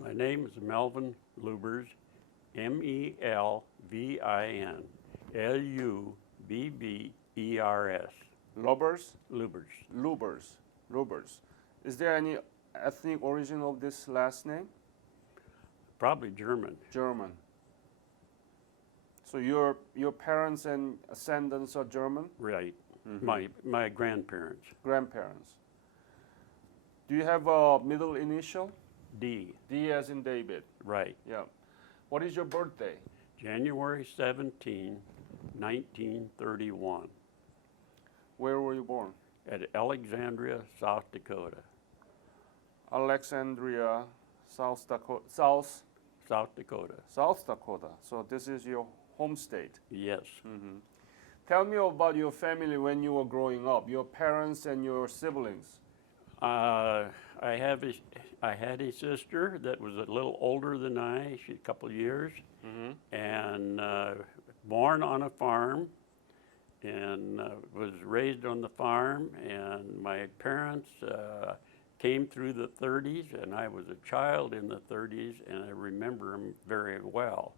My name is Melvin Lubbers, Melvin, Lubbers. Lubbers? Lubbers. Lubbers. Lubbers. Is there any ethnic origin of this last name? Probably German. German. So your parents and ascendants are German? Right. Mhm. My grandparents. Grandparents. Do you have a middle initial? D. D as in David. Right. Yeah. What is your birthday? January 17, 1931, Where were you born? at Alexandria, South Dakota. Alexandria, South Dakota. South Dakota. So this is your home state. Yes. Mhm. Tell me about your family when you were growing up, your parents and your siblings. I had a sister that was a little older than I. She's a couple of years, and born on a farm, and was raised on the farm. And my parents came through the 30s, and I was a child in the 30s, and I remember them very well.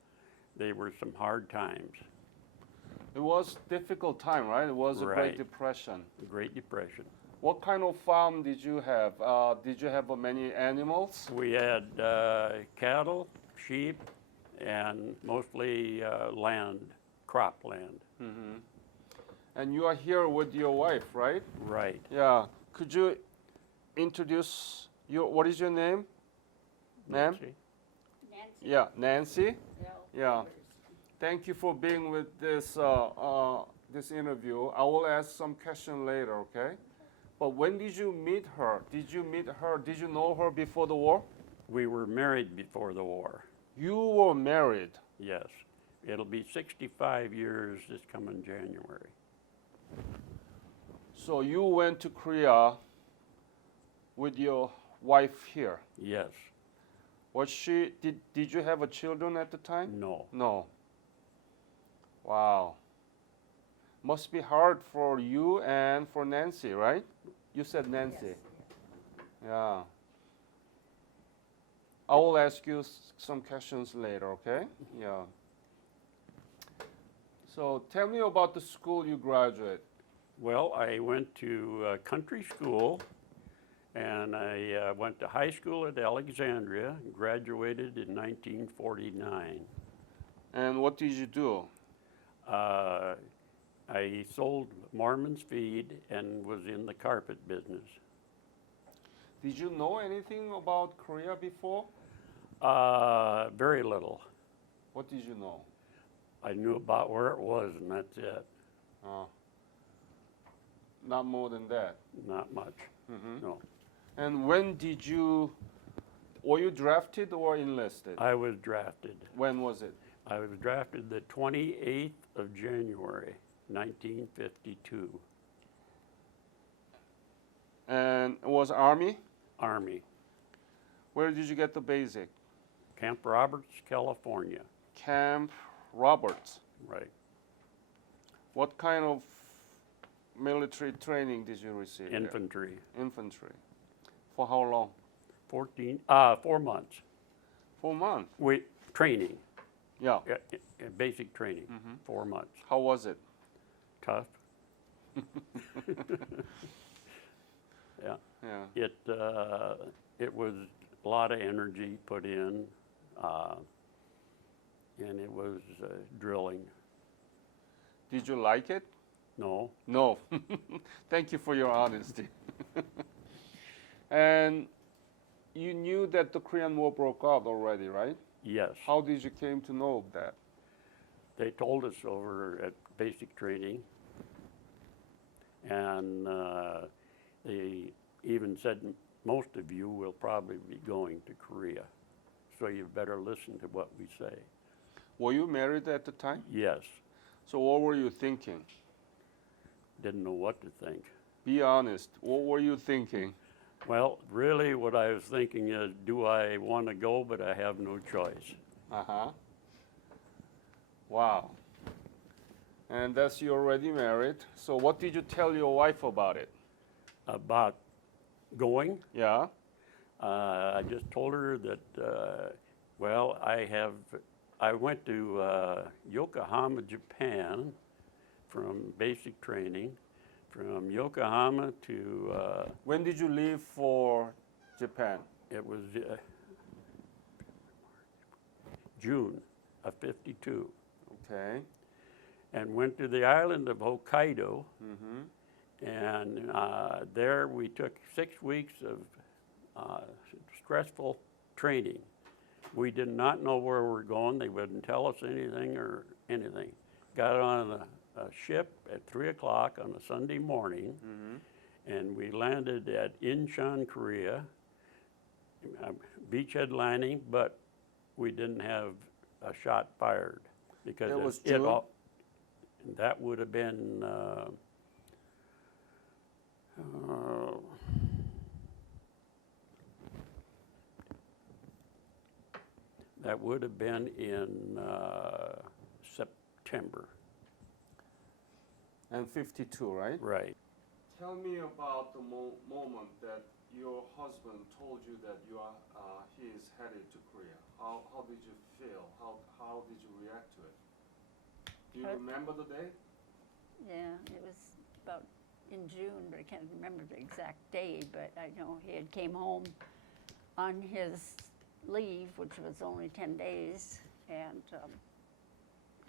They were some hard times. It was a difficult time, right? It was a Great Right. Depression. The Great Depression. What kind of farm did you have? Did you have many animals? We had cattle, sheep, and mostly cropland. And you are here with your wife, right? Right. Yeah. Could you introduce what is your name? Ma'am? Nancy? Nancy. Yeah, Nancy. Bell Yeah. Lubbers. Thank you for being with this this interview. I will ask some question later, okay? But when did you meet her? Did you meet her? Did you know her before the war? We were married before the war. You were married. Yes. It'll be 65 years this coming January. So you went to Korea with your wife here. Yes. Was she did you have a children at the time? No. No. Wow. Must be hard for you and for Nancy, right? You said Nancy. Yes. Yeah. I will ask you some questions later, okay? Yeah. So tell me about the school you graduate. Well, I went to country school, and I went to high school at Alexandria, graduated in 1949. And what did you do? I sold Mormon's feed and was in the carpet business. Did you know anything about Korea before? Very little. What did you know? I knew about where it was, and that's it. Not more than that. Not much. No. And when were you drafted or enlisted? I was drafted. When was it? I was drafted the 28th of January, 1952. And it was Army? Army, Where did you get the basic? Camp Roberts, California. Camp Roberts. Right. What kind of military training did you receive? there? Infantry. Infantry. For how long? 4 months. 4 months. Training, Yeah. basic training, 4 months. How was it? Tough. Yeah. Yeah. It was a lot of energy put in, and it was drilling. Did you like it? No. No. Thank you for your honesty. And you knew that the Korean War broke out already, right? Yes. How did you came to know of that? They told us over at basic training, and they even said most of you will probably be going to Korea, so you better listen to what we say. Were you married at the time? Yes. So what were you thinking? Didn't know what to think. Be honest. What were you thinking? Well, really what I was thinking is, do I want to go, but I have no choice. Uh-huh. Wow. And that's you already married. So what did you tell your wife about it? About going, Yeah. I just told her that, well, I went to Yokohama, Japan from basic training. From Yokohama to, When did you leave for Japan? it was June of '52, Okay. and went to the island of Hokkaido. Mm-hmm. And there we took 6 weeks of stressful training. We did not know where we were going. They wouldn't tell us anything or anything. Got on a ship at 3 o'clock on a Sunday morning, and we landed at Incheon, Korea, beachhead landing, but we didn't have a shot fired because That was it June? all, that would have been that would have been in September. And 52, right? Right. Tell me about the moment that your husband told you that he is headed to Korea. How did you feel? How did you react to it? Do you remember the day? Yeah, it was about in June, but I can't remember the exact day, but I know he had came home on his leave, which was only 10 days, and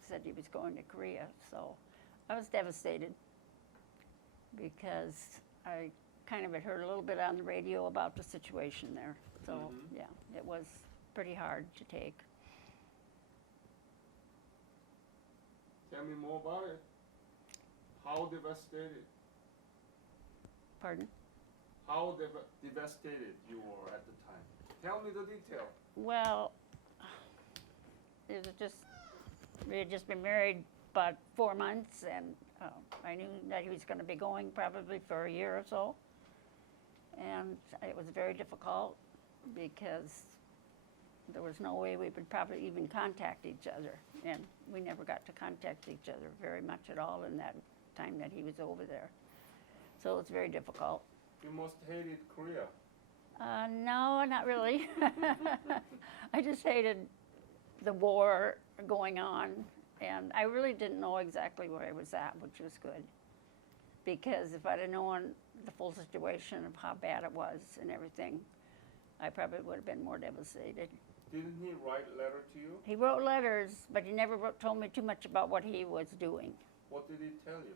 said he was going to Korea. So I was devastated because I kind of had heard a little bit on the radio about the situation there. So yeah, it was pretty hard to take. Tell me more about it. How devastated? Pardon? How devastated you were at the time? Tell me the detail. Well, it was just, we had just been married about 4 months, and I knew that he was going to be going probably for a year or so. And it was very difficult because there was no way we would probably even contact each other. And we never got to contact each other very much at all in that time that he was over there. So it was very difficult. You must hated Korea. No, not really. I just hated the war going on, and I really didn't know exactly where I was at, which was good. Because if I'd have known the full situation of how bad it was and everything, I probably would have been more devastated. Didn't he write a letter to you? He wrote letters, but he never told me too much about what he was doing. What did he tell you?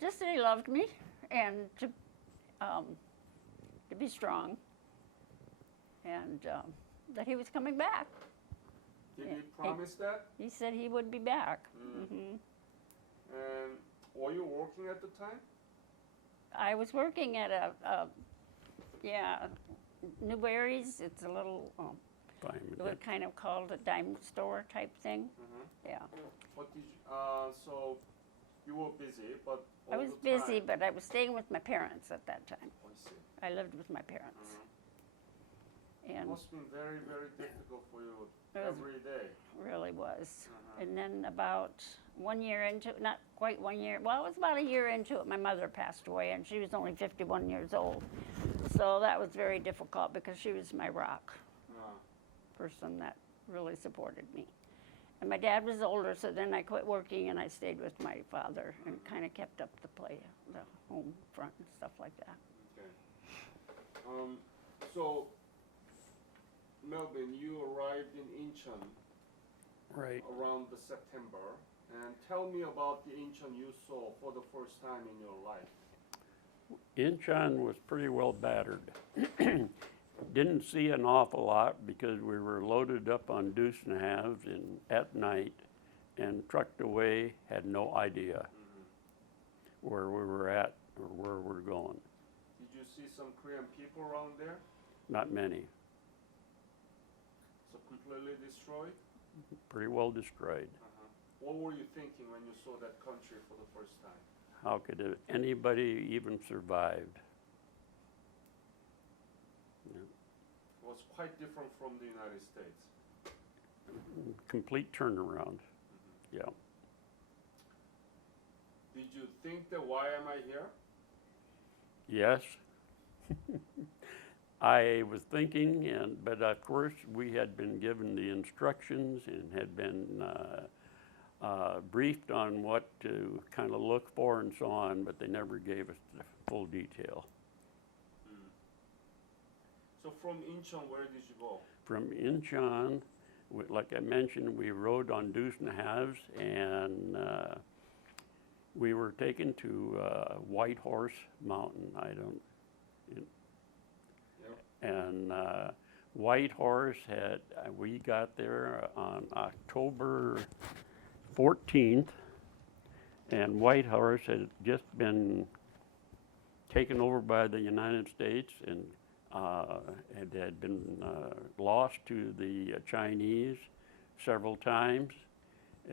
Just that he loved me and to be strong, and that he was coming back. Did Yeah. he promise that? He said he would be back. And were you working at the time? I was working at Newberry's. It's a little, Fine it with was that. kind of called a dime store type thing. Yeah. What did you, so you were busy, but I all was the busy, time- but I was staying with my parents at that time. I see. I lived with my parents. It And must have been very, very difficult for you It was- every day. really was. And then about 1 year into it, not quite 1 year, well, it was about a year into it, my mother passed away, and she was only 51 years old. So that was very difficult because she was my rock person that really supported me. And my dad was older, so then I quit working and I stayed with my father and kind of kept up the home front and stuff like that. Okay. So, Melvin, you arrived in Incheon Right. around the September, and tell me about the Incheon you saw for the first time in your life. Incheon was pretty well battered. Didn't see an awful lot because we were loaded up on deuce and halves at night and trucked away, had no idea where we were at or where we're going. Did you see some Korean people around there? Not many, So completely destroyed? pretty well destroyed. What were you thinking when you saw that country for the first time? How could anybody even survive? It was quite different from the United States. Complete turnaround. Yeah. Did you think that why am I here? Yes. I was thinking, but of course, we had been given the instructions and had been briefed on what to kind of look for and so on, but they never gave us the full detail. So from Incheon, where did you go? From Incheon, like I mentioned, we rode on Deuce and a Halves, and we were taken to White Horse Mountain. And White Horse we got there on October 14th, and White Horse had just been taken over by the United States, and it had been lost to the Chinese several times,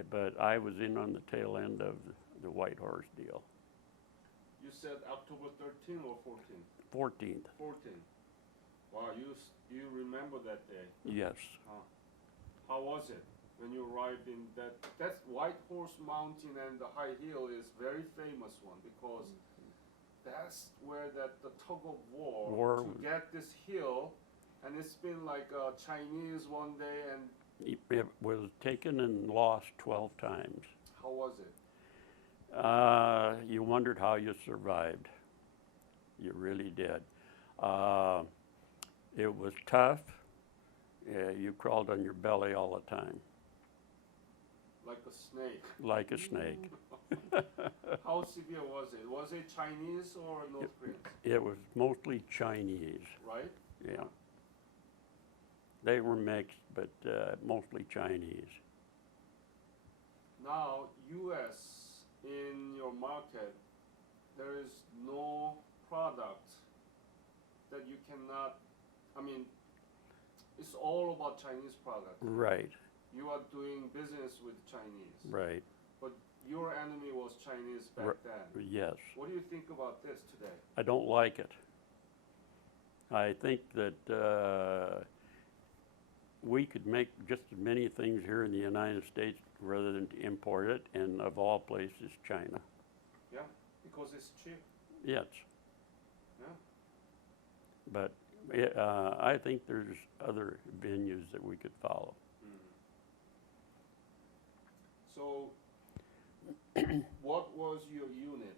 but I was in on the tail end of the White Horse deal. You said October 13th or 14th? 14th, 14th. Wow, you remember that day? yes. How was it when you arrived in that White Horse Mountain and the high hill is very famous one because that's where the tug of war to get this hill, and it's been like Chinese one day, and It was taken and lost 12 times. how was it? You wondered how you survived. You really did. It was tough. You crawled on your belly all the time, Like a snake. like a snake. How severe was it? Was it Chinese or North Koreans? It was mostly Chinese, Right? yeah. They were mixed, but mostly Chinese. Now, U.S. in your market, there is no product that you cannot, it's all about Chinese product. Right, You are doing business with Chinese. right, But your enemy was Chinese back Ri- then. yes. What do you think about this today? I don't like it. I think that we could make just as many things here in the United States rather than to import it, and of all places, China. Yeah, because it's cheap. Yes. Yeah. But I think there's other venues that we could follow. So, what was your unit?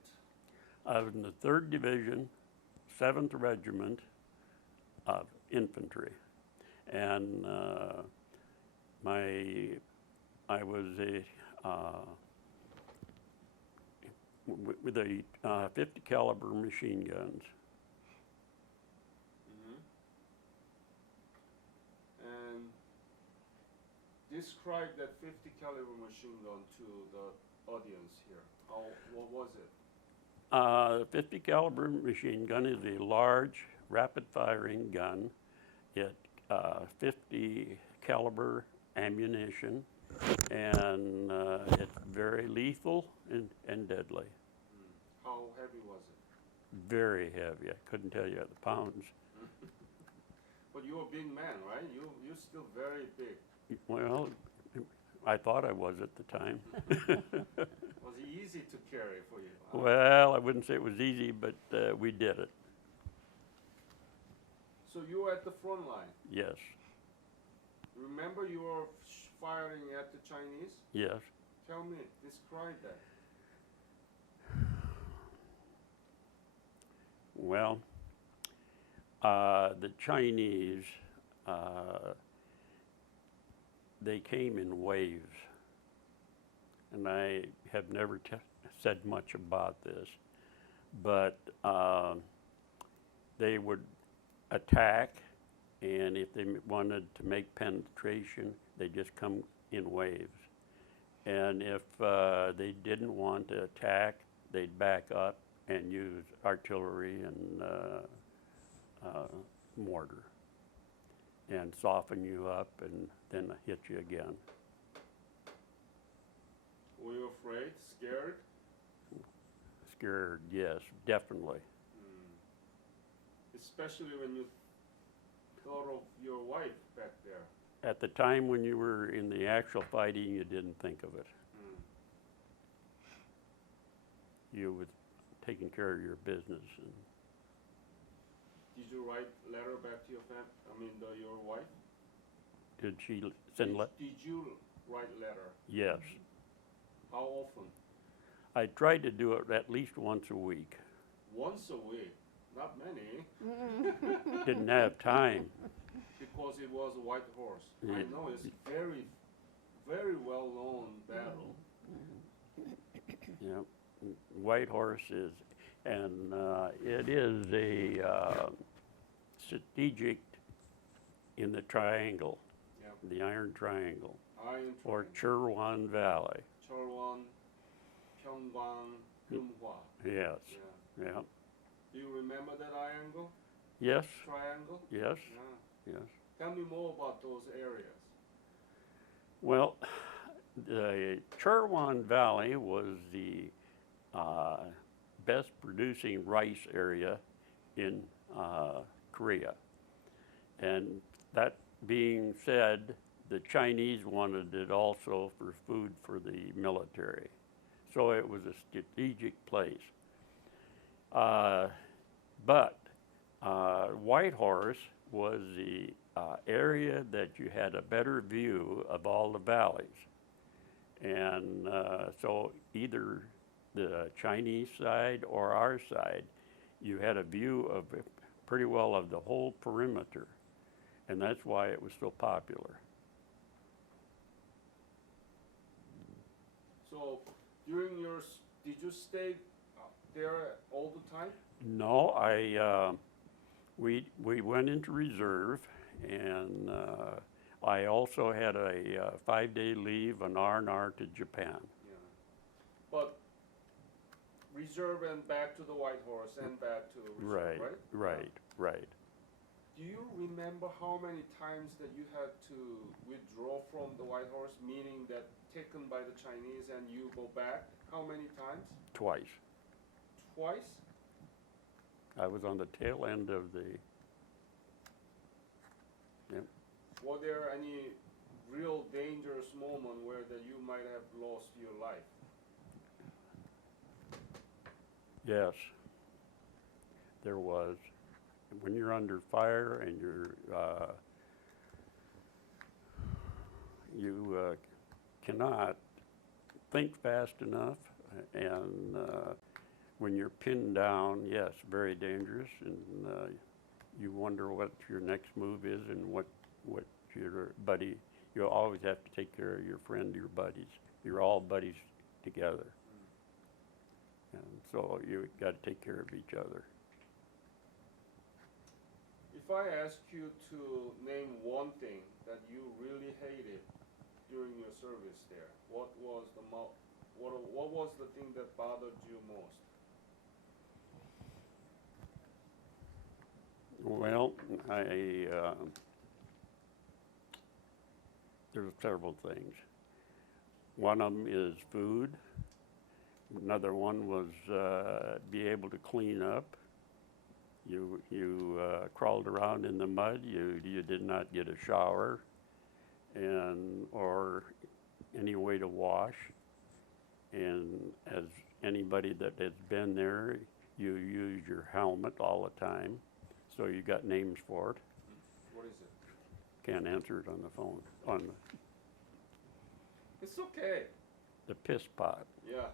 I was in the 3rd Division, 7th Regiment of Infantry. And I was with a 50 caliber machine guns. And describe that 50 caliber machine gun to the audience here. What was it? 50 caliber machine gun is a large, rapid firing gun. It 50 caliber ammunition, and it's very lethal and deadly. How heavy was it? Very heavy. I couldn't tell you the pounds. But you're a big man, right? You're still very big. Well, I thought I was at the time. Was it easy to carry for you? Well, I wouldn't say it was easy, but we did it. So you were at the front line. Yes, Remember you were firing at the Chinese? yes. Tell me, describe that. Well, the Chinese, they came in waves, and I have never said much about this, but they would attack, and if they wanted to make penetration, they just come in waves. And if they didn't want to attack, they'd back up and use artillery and mortar and soften you up and then hit you again. Were you afraid, scared? Scared, yes, definitely. Especially when you thought of your wife back there. At the time when you were in the actual fighting, you didn't think of it. You were taking care of your business. Did you write letter back to your your wife? Did she send Did you write letter? Yes. How often? I tried to do it at least once a week. Once a week. Not many, Didn't have time. because it was a white horse. I Yeah. know it's very, very well known battle. Yeah, White Horse is, and it is a strategic in the triangle, Yeah. the Iron Triangle, Iron or Triangle. Chirwan Valley. Cheolwon, Pyeongbang, Hyunhwa. Yes, Yeah. yeah, Do you remember that triangle? yes, Triangle? yes, Yeah. yes. Tell me more about those areas. Well, the Chirwan Valley was the best producing rice area in Korea. And that being said, the Chinese wanted it also for food for the military. So it was a strategic place. But Whitehorse was the area that you had a better view of all the valleys. And so either the Chinese side or our side, you had a view of pretty well of the whole perimeter. And that's why it was so popular. So during did you stay there all the time? No, we went into reserve, and I also had a 5-day leave, an R&R to Japan. Yeah. But reserve and back to the White Horse and back to reserve, right? Right. Do you remember how many times that you had to withdraw from the White Horse, meaning that taken by the Chinese and you go back? How many times? Twice. Twice? I was on the tail end of the. Yep. Were there any real dangerous moment where that you might have lost your life? Yes, there was. When you're under fire and you cannot think fast enough, and when you're pinned down, yes, very dangerous, and you wonder what your next move is and what your buddy. You always have to take care of your friend, your buddies. You're all buddies together, and so you got to take care of each other. If I ask you to name one thing that you really hated during your service there, what was the thing that bothered you most? Well, there's several things. One of them is food. Another one was be able to clean up. You crawled around in the mud. You did not get a shower, or any way to wash. And as anybody that has been there, you use your helmet all the time. So you got names for it. What is it? Can't answer it on the phone. On It's okay. the piss pot. Yeah.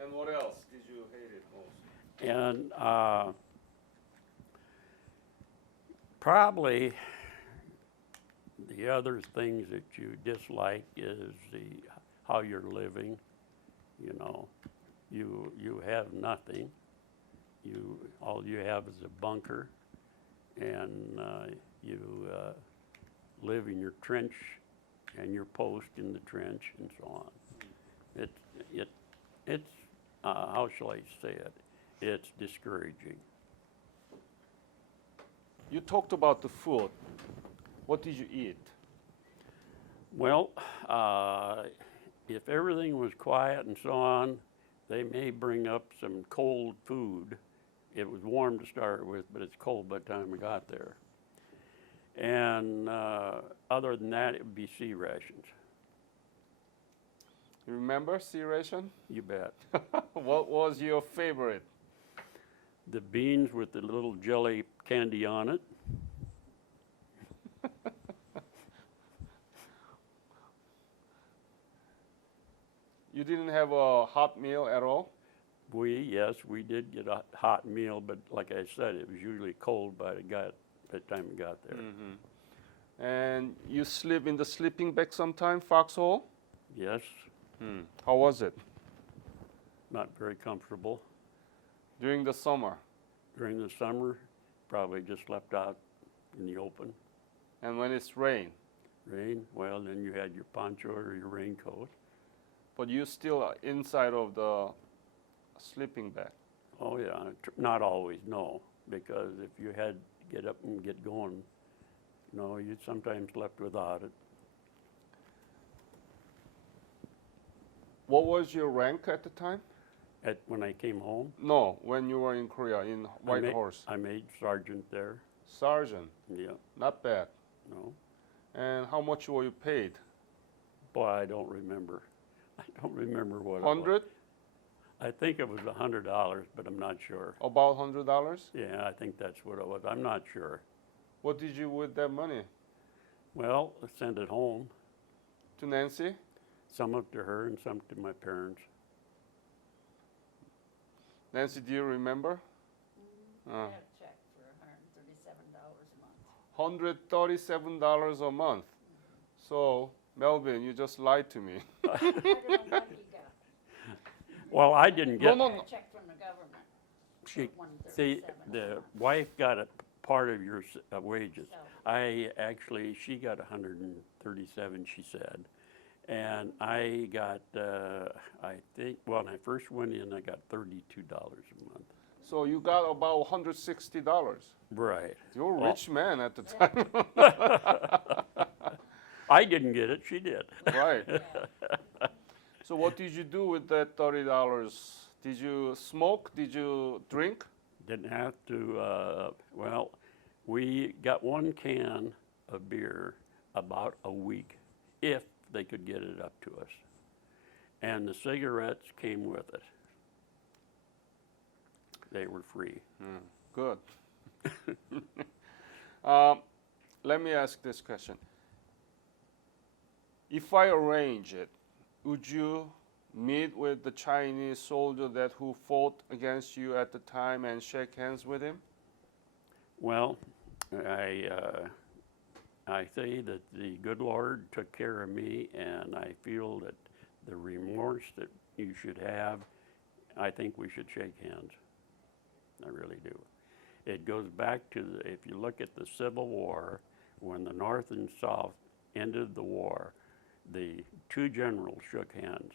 And what else did you hate it most? And probably the other things that you dislike is how you're living. You know, you have nothing. All you have is a bunker, and you live in your trench and your post in the trench and so on. It's how shall I say it? It's discouraging. You talked about the food. What did you eat? Well, if everything was quiet and so on, they may bring up some cold food. It was warm to start with, but it's cold by the time we got there. And other than that, it would be sea rations. You remember sea ration? You bet. What was your favorite? The beans with the little jelly candy on it. You didn't have a hot meal at all? Yes, we did get a hot meal, but like I said, it was usually cold by the time we got there. And you sleep in the sleeping bag sometime, foxhole? Yes, How was it not very comfortable. during the summer? During the summer, probably just slept out in the open. And when it's rain? Rain, well, then you had your poncho or your raincoat. But you still are inside of the sleeping bag. Oh yeah, not always, no, because if you had to get up and get going, you sometimes slept without it. What was your rank at the time? When I came home, No, when you were in Korea, in White Horse. I made sergeant there. Sergeant, Yeah, not bad. no, And how much were you paid? boy, I don't remember. I don't remember what it 100? was. I think it was $100, but I'm not sure. About $100? Yeah, I think that's what it was. I'm not sure. What did you with that money? Well, I sent it home. To Nancy? Some of to her and some to my parents. Nancy, do you remember? I got a check for $137 a month. $137 a month. So, Melvin, you just lied to me. I don't know what he got. Well, I didn't get. No, I got a check from the government. She, for see, $137 the a month. wife got a part of your wages. So, She got 137, she said, and I got, I think, well, when I first went in, I got $32 a month. So you got about $160. Right. You're a Well- rich man at the time. I didn't get it, she did. Right. So what did you do with that $30? Did you smoke? Did you drink? Didn't have to, well, we got one can of beer about a week, if they could get it up to us. And the cigarettes came with it. They were free. Good. Let me ask this question. If I arrange it, would you meet with the Chinese soldier who fought against you at the time and shake hands with him? Well, I say that the good Lord took care of me, and I feel that the remorse that you should have, I think we should shake hands. I really do. It goes back to, if you look at the Civil War, when the North and South ended the war, the two generals shook hands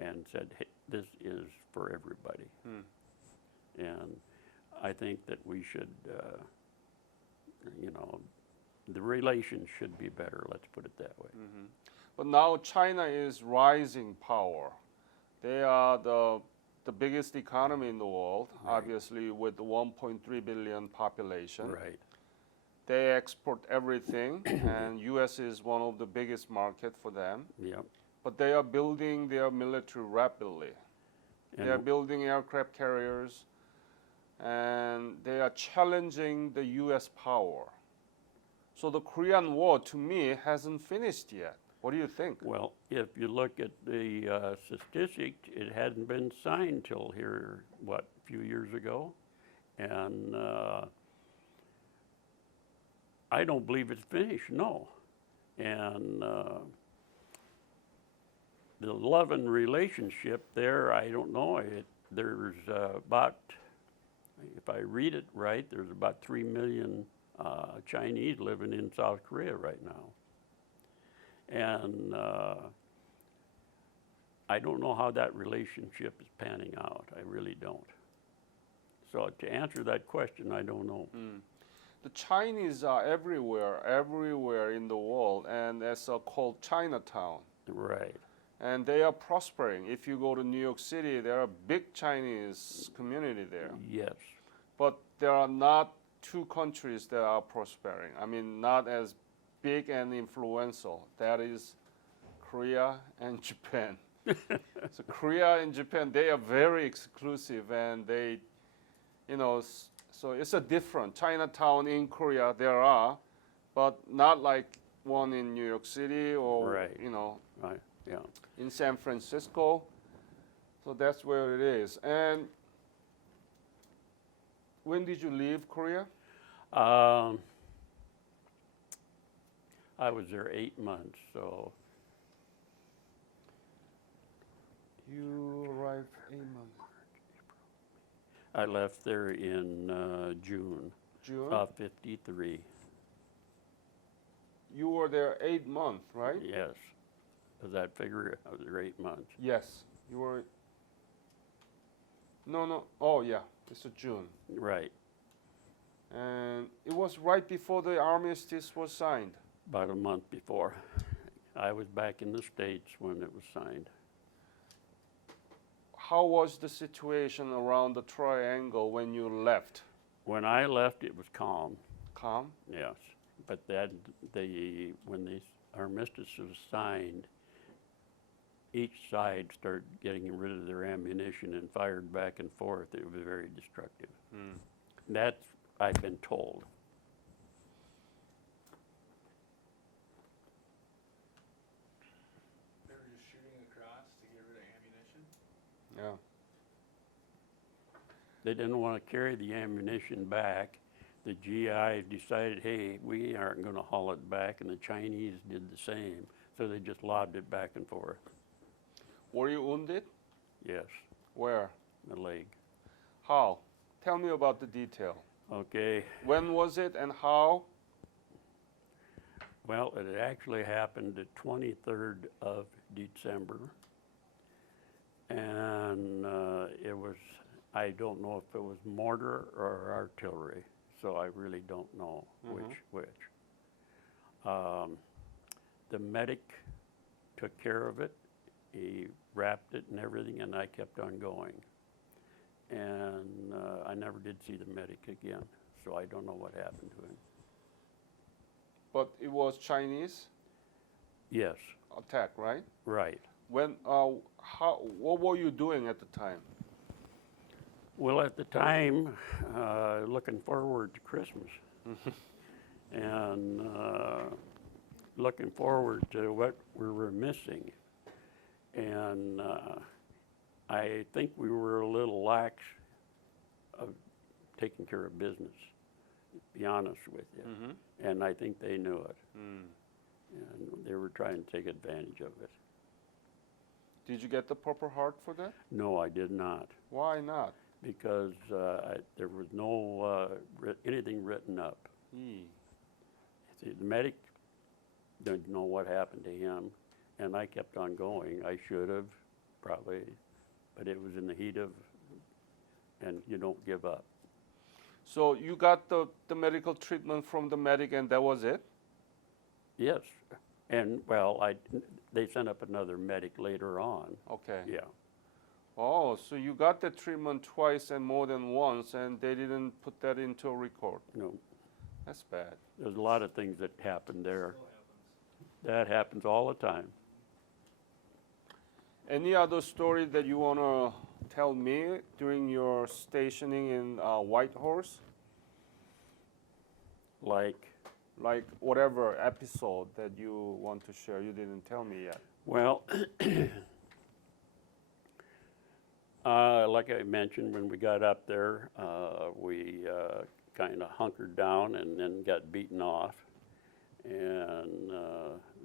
and said, hey, this is for everybody. And I think that we should, the relations should be better, let's put it that way. But now China is rising power. They are the biggest economy in the world, Right. obviously with the 1.3 billion population. Right. They export everything, and U.S. is one of the biggest market for them. Yep. But they are building their military rapidly. They are And building aircraft carriers, and they are challenging the U.S. power. So the Korean War, to me, hasn't finished yet. What do you think? well, if you look at the statistics, it hadn't been signed till here, a few years ago, and I don't believe it's finished. No, and the love and relationship there, I don't know. There's about, if I read it right, there's about 3 million Chinese living in South Korea right now. And I don't know how that relationship is panning out. I really don't. So to answer that question, I don't know. The Chinese are everywhere in the world, and it's called Chinatown. Right. And they are prospering. If you go to New York City, there are a big Chinese community there. Yes. But there are not two countries that are prospering. I mean, not as big and influential. That is Korea and Japan. So Korea and Japan, they are very exclusive, and they you know, so it's a different Chinatown in Korea. There are, but not like one in New York City or Right. you know Right. Yeah. in San Francisco. So that's where it is. And when did you leave Korea? I was there 8 months, so You arrived 8 months. I left there in June June. of '53. You were there 8 months, right? Yes. Does that figure? I was there 8 months. Yes. You were. No. Oh yeah, it's a June, Right. and it was right before the armistice was signed. About a month before. I was back in the States when it was signed. How was the situation around the triangle when you left? When I left, it was calm. Calm. Yes. But when the armistice was signed, each side started getting rid of their ammunition and fired back and forth. It was very destructive. That's I've been told. They were just shooting across to get rid of ammunition? Yeah. They didn't want to carry the ammunition back. The GI decided, hey, we aren't going to haul it back, and the Chinese did the same. So they just lobbed it back and forth. Were you wounded? Yes, Where? the leg. How? Tell me about the detail. Okay, When was it and how? well, it actually happened the 23rd of December. And it was, I don't know if it was mortar or artillery, so I really don't know which. The medic took care of it. He wrapped it and everything, and I kept on going. And I never did see the medic again, so I don't know what happened to him. But it was Chinese Yes, attack, right? right. When? What were you doing at the time? Well, at the time, looking forward to Christmas and looking forward to what we were missing. And I think we were a little lax of taking care of business, to be honest with you. And I think they knew it. And they were trying to take advantage of it. Did you get the Purple Heart for that? No, I did not, Why not? because there was no anything written up. See, the medic didn't know what happened to him, and I kept on going. I should have, probably, but it was in the heat of, and you don't give up. So you got the medical treatment from the medic and that was it? Yes, and well, they sent up another medic later on. Okay. Yeah, Oh, so you got the treatment twice and more than once and they didn't put that into a record. no, That's bad. there's a lot of things that happened there. Still happens. That happens all the time. Any other story that you want to tell me during your stationing in Whitehorse? Like, whatever episode that you want to share, you didn't tell me yet. well, like I mentioned, when we got up there, we kind of hunkered down and then got beaten off. And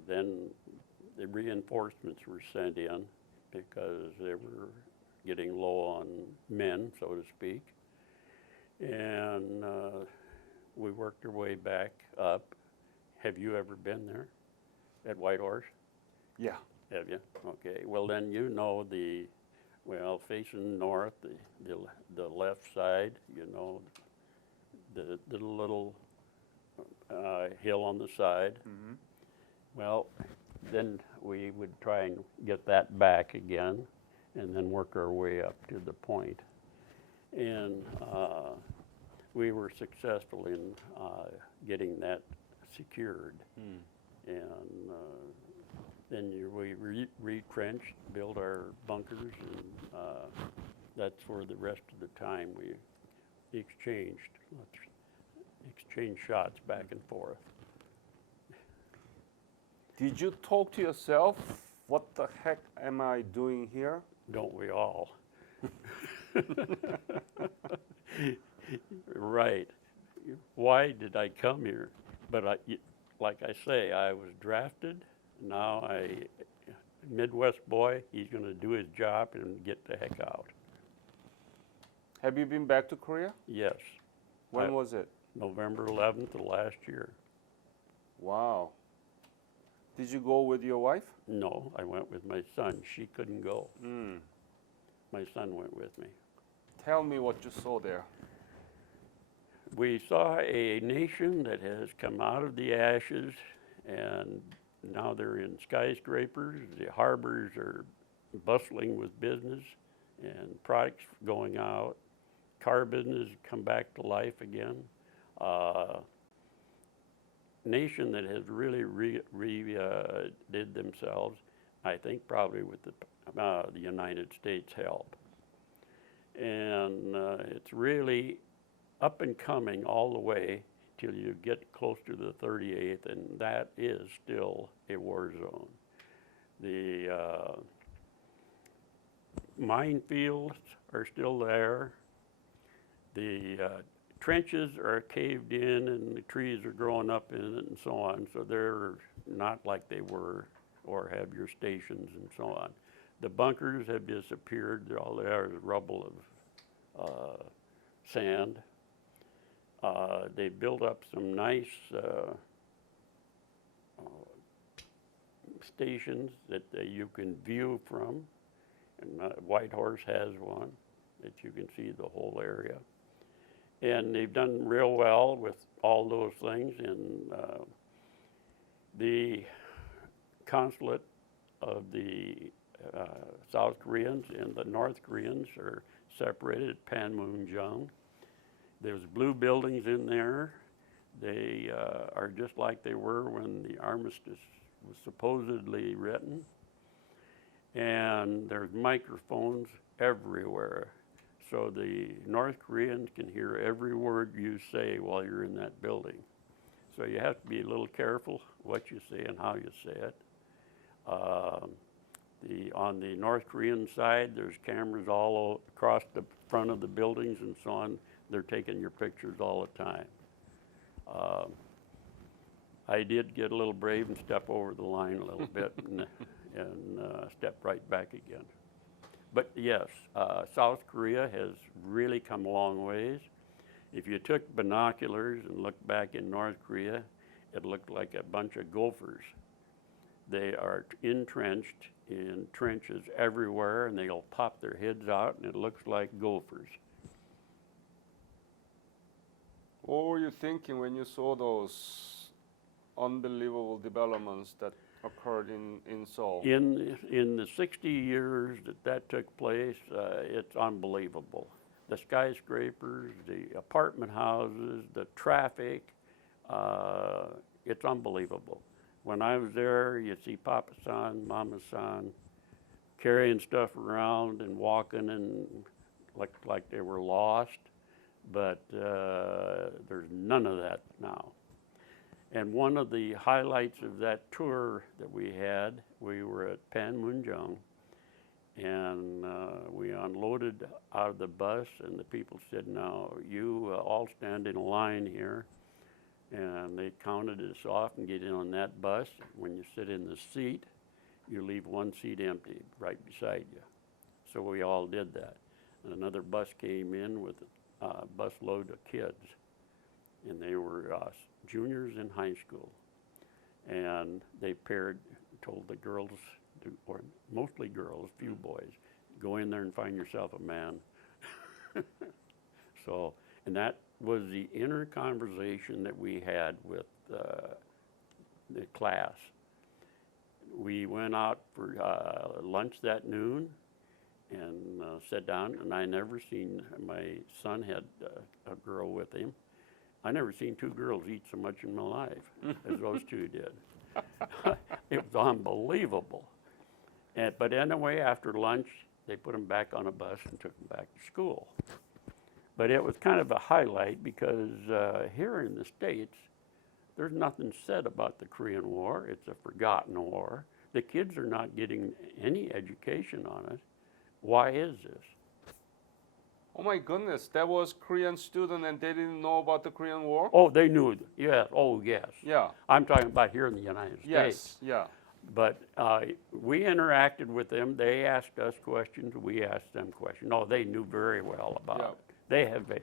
then the reinforcements were sent in because they were getting low on men, so to speak. And we worked our way back up. Have you ever been there at Whitehorse? Yeah. Have you? Okay. Well, then you know facing north, the left side, you know, the little hill on the side. Well, then we would try and get that back again and then work our way up to the point. And we were successful in getting that secured. And then we retrenched, built our bunkers, and that's for the rest of the time exchanged. Let's exchange shots back and forth. Did you talk to yourself? What the heck am I doing here? Don't we all? Right. Why did I come here? But like I say, I was drafted. Now Midwest boy, he's going to do his job and get the heck out. Have you been back to Korea? Yes. When was it? November 11th of last year. Wow. Did you go with your wife? No, I went with my son. She couldn't go. Mm. My son went with me. Tell me what you saw there. We saw a nation that has come out of the ashes, and now they're in skyscrapers. The harbors are bustling with business and products going out. Car business come back to life again. Nation that has really did themselves, I think probably with the United States' help. And it's really up and coming all the way till you get close to the 38th, and that is still a war zone. The minefields are still there. The trenches are caved in and the trees are growing up in it and so on, so they're not like they were or have your stations and so on. The bunkers have disappeared. All they are is rubble of sand. They built up some nice stations that you can view from, and Whitehorse has one that you can see the whole area. And they've done real well with all those things. And the consulate of the South Koreans and the North Koreans are separated at Panmunjom. There's blue buildings in there. They are just like they were when the armistice was supposedly written. And there's microphones everywhere. So the North Koreans can hear every word you say while you're in that building. So you have to be a little careful what you say and how you say it. On the North Korean side, there's cameras all across the front of the buildings and so on. They're taking your pictures all the time. I did get a little brave and step over the line a little bit and step right back again. But yes, South Korea has really come a long ways. If you took binoculars and looked back in North Korea, it looked like a bunch of gophers. They are entrenched in trenches everywhere, and they'll pop their heads out, and it looks like gophers. What were you thinking when you saw those unbelievable developments that occurred in Seoul? In the 60 years that took place, it's unbelievable. The skyscrapers, the apartment houses, the traffic, it's unbelievable. When I was there, you'd see Papa-san, Mama-san carrying stuff around and walking and looked like they were lost, but there's none of that now. And one of the highlights of that tour that we had, we were at Panmunjom, and we unloaded out of the bus, and the people said, now you all stand in a line here. And they counted us off and get in on that bus. When you sit in the seat, you leave one seat empty right beside you. So we all did that. And another bus came in with a busload of kids, and they were juniors in high school. And they told the girls, or mostly girls, few boys, go in there and find yourself a man. So, and that was the inner conversation that we had with the class. We went out for lunch that noon and sat down, and I never seen, my son had a girl with him. I never seen two girls eat so much in my life as those two did. It was unbelievable. But anyway, after lunch, they put them back on a bus and took them back to school. But it was kind of a highlight because here in the States, there's nothing said about the Korean War. It's a forgotten war. The kids are not getting any education on it. Why is this? Oh my goodness, that was Korean student and they didn't know about the Korean War? Oh, they knew. Yes. Oh, yes. Yeah. I'm talking about here in the United States. Yes. Yeah. But we interacted with them. They asked us questions. We asked them questions. No, they knew very well about Yeah. it. They have a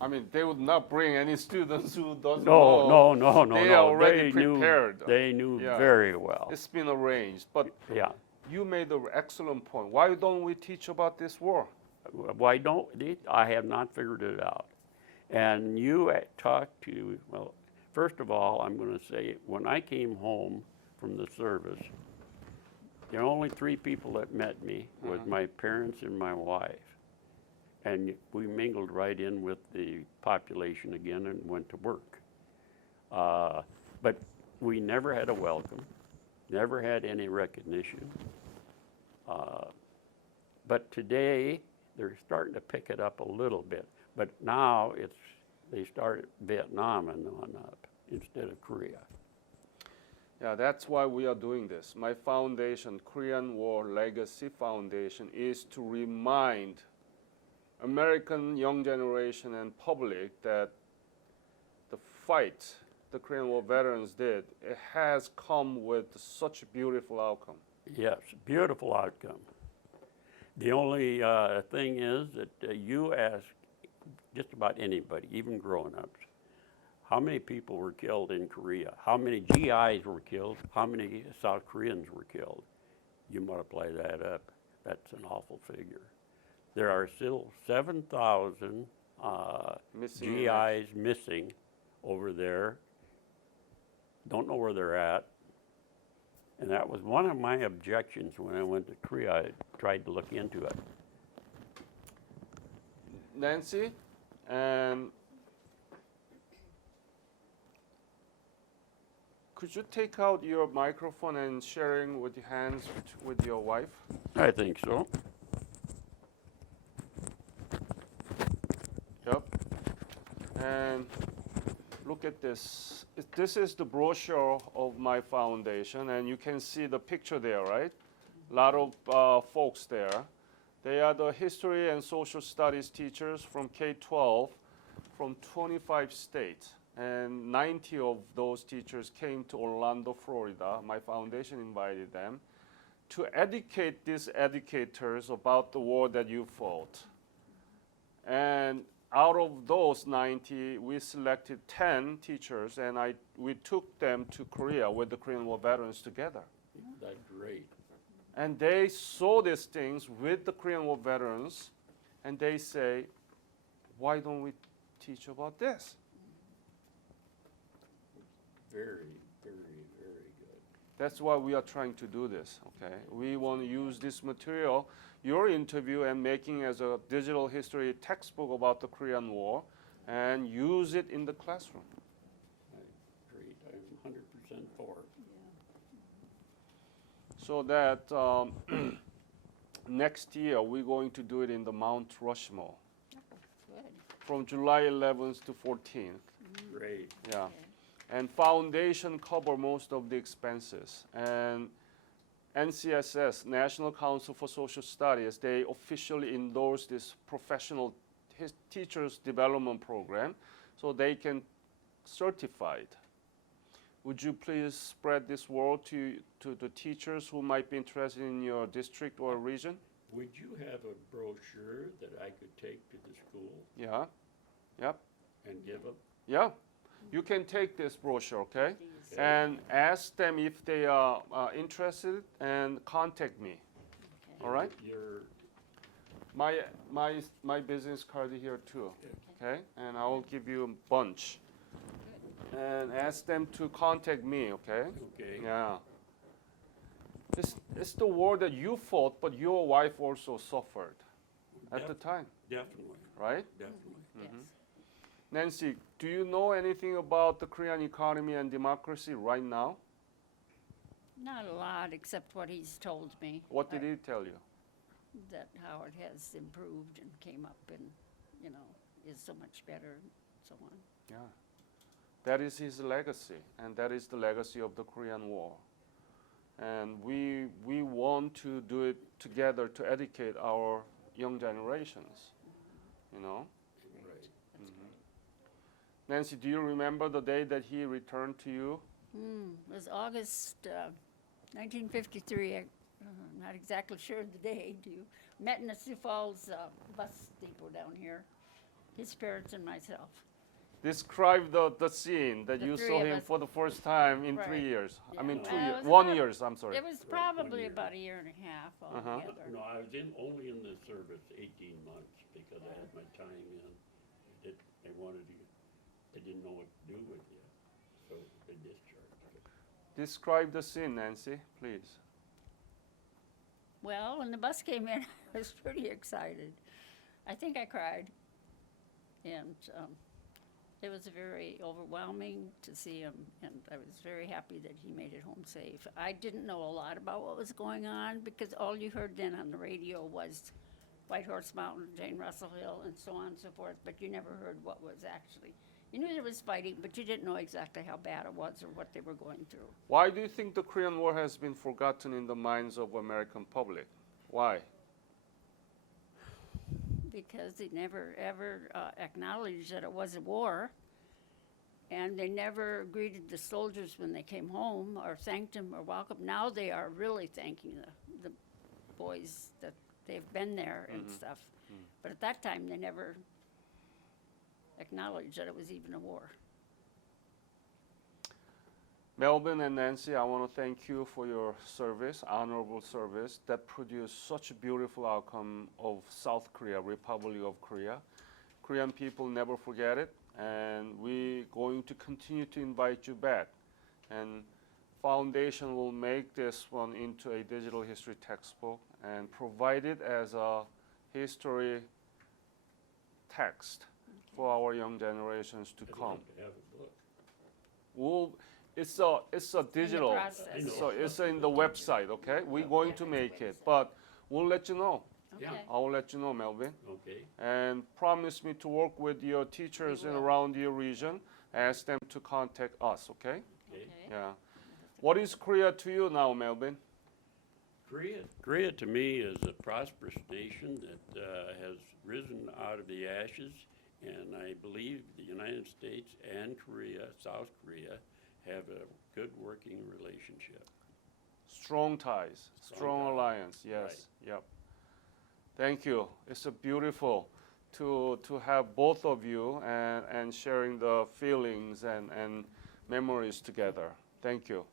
I mean, they would not bring any students who doesn't no, know. no, no, no, They no. are already they prepared. They knew Yeah. very well. It's been arranged. But Yeah. you made an excellent point. Why don't we teach about this war? Why don't they? I have not figured it out. And you talked to, well, first of all, I'm going to say when I came home from the service, the only 3 people that met me was my parents and my wife. And we mingled right in with the population again and went to work. But we never had a welcome, never had any recognition. But today, they're starting to pick it up a little bit. But now they started Vietnam and on up instead of Korea. Yeah, that's why we are doing this. My foundation, Korean War Legacy Foundation, is to remind American young generation and public that the fight the Korean War veterans did, it has come with such a beautiful outcome. Yes, beautiful outcome. The only thing is that you ask just about anybody, even grown-ups, how many people were killed in Korea? How many GIs were killed? How many South Koreans were killed? You multiply that up, that's an awful figure. There are still 7,000 Missing GIs missing over there. Don't know where they're at. And that was one of my objections when I went to Korea. I tried to look into it. Nancy, and could you take out your microphone and sharing with your hands with your wife? I think so. Yep. And look at this. This is the brochure of my foundation, and you can see the picture there, right? A lot of folks there. They are the history and social studies teachers from K-12 from 25 states. And 90 of those teachers came to Orlando, Florida. My foundation invited them to educate these educators about the war that you fought. And out of those 90, we selected 10 teachers, and we took them to Korea with the Korean War veterans together. That's great. And they saw these things with the Korean War veterans, and they say, why don't we teach about this? Very, very, very good. That's why we are trying to do this, okay? We want to use this material, your interview, and making as a digital history textbook about the Korean War, and use it in the classroom. Great. I'm 100% for it. So that next year, we're going to do it in the Mount Rushmore Good. from July 11th to 14th. Great. Yeah. And foundation cover most of the expenses. And NCSS, National Council for Social Studies, they officially endorse this professional teachers development program so they can certify it. Would you please spread this word to the teachers who might be interested in your district or region? Would you have a brochure that I could take to the school Yeah. Yep. and give them? Yeah. You can take this brochure, okay? And ask them if they are interested and contact me. All right? Your My business card here too, okay? And I will give you a bunch. And ask them to contact me, okay? okay. Yeah. It's the war that you fought, but your wife also suffered at the time, Definitely, right? definitely. Yes. Nancy, do you know anything about the Korean economy and democracy right now? Not a lot, except what he's told me. What did he tell you? That how it has improved and came up and, you know, is so much better, and so on. Yeah. That is his legacy, and that is the legacy of the Korean War. And we want to do it together to educate our young generations, you know. Right. That's great. Nancy, do you remember the day that he returned to you? It was August 1953. I'm not exactly sure of the day. Met in the Sioux Falls bus depot down here, his parents and myself. Describe the scene that The you three saw of him us. for the first time in Right. 3 years. I Yeah. mean, Well, 2 it years, was 1 about- year, I'm sorry. It was Right, probably 1 year. about a year and a half altogether. No, I was only in the service 18 months because I had my time in. They didn't know what to do with you, so they discharged me. Describe the scene, Nancy, please. Well, when the bus came in, I was pretty excited. I think I cried. And it was very overwhelming to see him, and I was very happy that he made it home safe. I didn't know a lot about what was going on because all you heard then on the radio was White Horse Mountain, Jane Russell Hill, and so on and so forth, but you never heard what was actually. You knew there was fighting, but you didn't know exactly how bad it was or what they were going through. Why do you think the Korean War has been forgotten in the minds of American public? Why? Because they never ever acknowledged that it was a war, and they never greeted the soldiers when they came home or thanked them or welcomed. Now they are really thanking the boys that they've been there and stuff. But at that time, they never acknowledged that it was even a war. Melvin and Nancy, I want to thank you for your service, honorable service, that produced such a beautiful outcome of South Korea, Republic of Korea. Korean people never forget it, and we're going to continue to invite you back. And Foundation will make this one into a digital history textbook and provide it as a history text for our young generations to I'd come. like to have a book. We'll, it's a digital, process. so it's in the website, okay? We're going to make it, but we'll let you know. Yeah. Okay. I will let you know, Melvin. Okay. And promise me to work with your teachers in will. around your region. Ask them to contact us, okay? Okay. Yeah. What is Korea to you now, Melvin? Korea to me is a prosperous nation that has risen out of the ashes, and I believe the United States and Korea, South Korea, have a good working relationship. Strong ties, strong ties. alliance, yes, yep. Thank you. It's a beautiful to have both of you and sharing the feelings and memories together. Thank you.